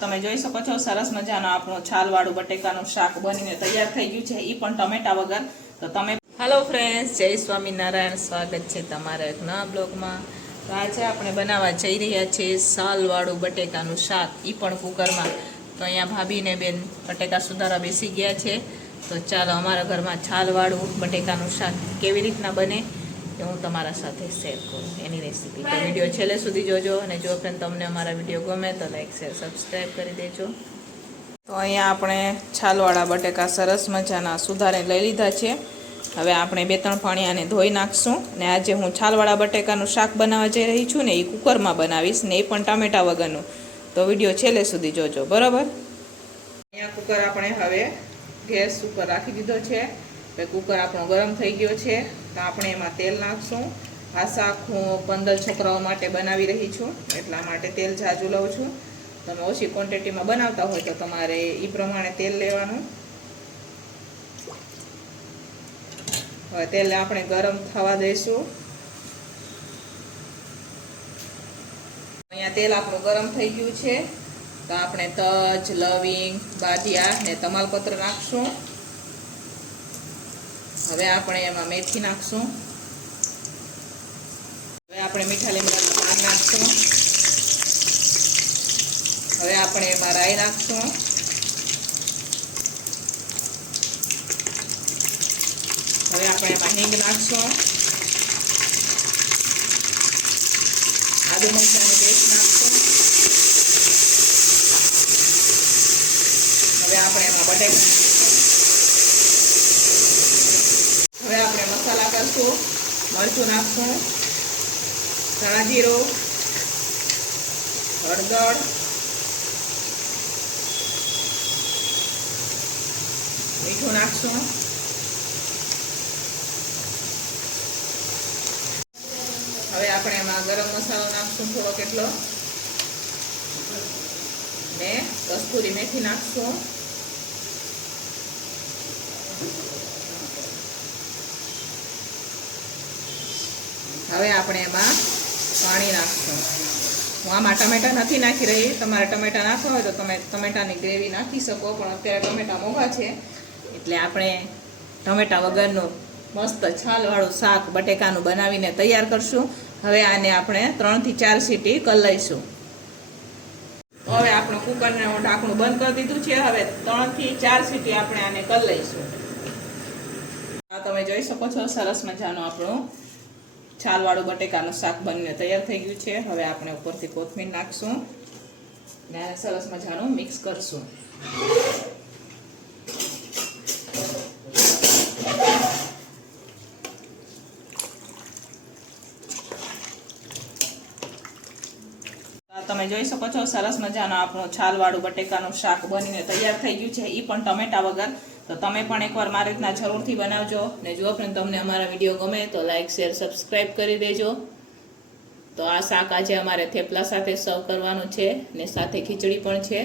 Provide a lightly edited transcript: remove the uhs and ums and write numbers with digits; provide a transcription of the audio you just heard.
તમે જોઈ શકો છો સરસ મજાનો આપણો છાલવાળું બટેકાનું શાક બનીને તૈયાર થઈ ગયું છે, એ પણ ટમેટા વગર. તો તમે હેલો ફ્રેન્ડ્સ, જય સ્વામિનારાયણ. સ્વાગત છે તમારા એક નવા બ્લોગમાં. તો આજે આપણે બનાવવા જઈ રહ્યા છીએ છાલવાળું બટેકાનું શાક, એ પણ કુકરમાં. તો અહીંયા ભાભીને બેન બટેકા સુધારા બેસી ગયા છે. તો ચાલો અમારા ઘરમાં છાલવાળું બટેકાનું શાક કેવી રીતના બને એ હું તમારા સાથે શેર કરું, એની રેસીપી. તો વિડીયો છેલ્લે સુધી જોજો, અને જો ફ્રેન્ડ તમને અમારા વિડીયો ગમે તો લાઈક શેર સબસ્ક્રાઈબ કરી દેજો. તો અહીંયા આપણે છાલવાળા બટેકા સરસ મજાના સુધારીને લઈ લીધા છે. હવે આપણે 2-3 પાણી આને ધોઈ નાખશું. અને આજે હું છાલવાળા બટેકાનું શાક બનાવવા જઈ રહી છું ને, એ કુકરમાં બનાવીશ, ને એ પણ ટામેટા વગરનું. તો વિડીયો છેલ્લે સુધી જોજો, બરાબર. અહીંયા કુકર આપણે હવે ગેસ ઉપર રાખી દીધો છે. કુકર આપણો ગરમ થઈ ગયો છે. તો આપણે એમાં તેલ નાખશું. આ શાક હું 15 છોકરાઓ માટે બનાવી રહી છું, એટલા માટે તેલ ઝાઝુ લઉં છું. તમે ઓછી ક્વોન્ટિટીમાં બનાવતા હોય તો તમારે એ પ્રમાણે તેલ લેવાનું. હવે તેલ આપણે ગરમ થવા દઈશું. અહીંયા તેલ આપણું ગરમ થઈ ગયું છે. તો આપણે તજ, લવિંગ, બાદિયા ને તમાલપત્ર નાખશું. હવે આપણે એમાં મેથી નાખશું. હવે આપણે મીઠા લીમડાનું પાન નાખશું. હવે આપણે એમાં રાઈ નાખશું. હવે આપણે એમાં હિંગ નાખશું. આદુ મરચાંની પેસ્ટ નાખશું. હવે આપણે એમાં બટેકા. હવે આપણે મસાલા કરશું. મરચું નાખશું, ધાણા જીરું, હળદર, મીઠું નાખશું. હવે આપણે એમાં ગરમ મસાલો નાખશું થોડો કેટલો, ને કસ્તુરી મેથી નાખશું. હવે આપણે એમાં પાણી નાખશું. હું આમાં ટમેટા નથી નાખી રહી. તમારે ટમેટા નાખવા હોય તો તમે ટમેટાની ગ્રેવી નાખી શકો, પણ અત્યારે ટમેટા મોંઘા છે એટલે આપણે ટમેટા વગરનું મસ્ત છાલવાળું શાક બટેકાનું બનાવીને તૈયાર કરશું. હવે આને આપણે 3 થી 4 સીટી કરી લઈશું. હવે આપણું કુકરનું ઢાંકણું બંધ કરી દીધું છે. હવે 3 થી 4 સીટી આપણે આને કરી લઈશું. આ તમે જોઈ શકો છો સરસ મજાનું આપણું છાલવાળું બટેકાનું શાક બનીને તૈયાર થઈ ગયું છે. હવે આપણે ઉપરથી કોથમીર નાખશું ને સરસ મજાનું મિક્સ કરશું. તમે જોઈ શકો છો સરસ મજાનું આપણું છાલવાળું બટેકાનું શાક બનીને તૈયાર થઈ ગયું છે, એ પણ ટમેટા વગર. તો તમે પણ એકવાર મારી રીતના જરૂરથી બનાવજો. ને જો પણ તમને અમારા વિડીયો ગમે તો લાઈક શેર સબસ્ક્રાઈબ કરી દેજો. તો આ શાક આજે અમારે થેપલા સાથે સર્વ કરવાનું છે, ને સાથે ખીચડી પણ છે.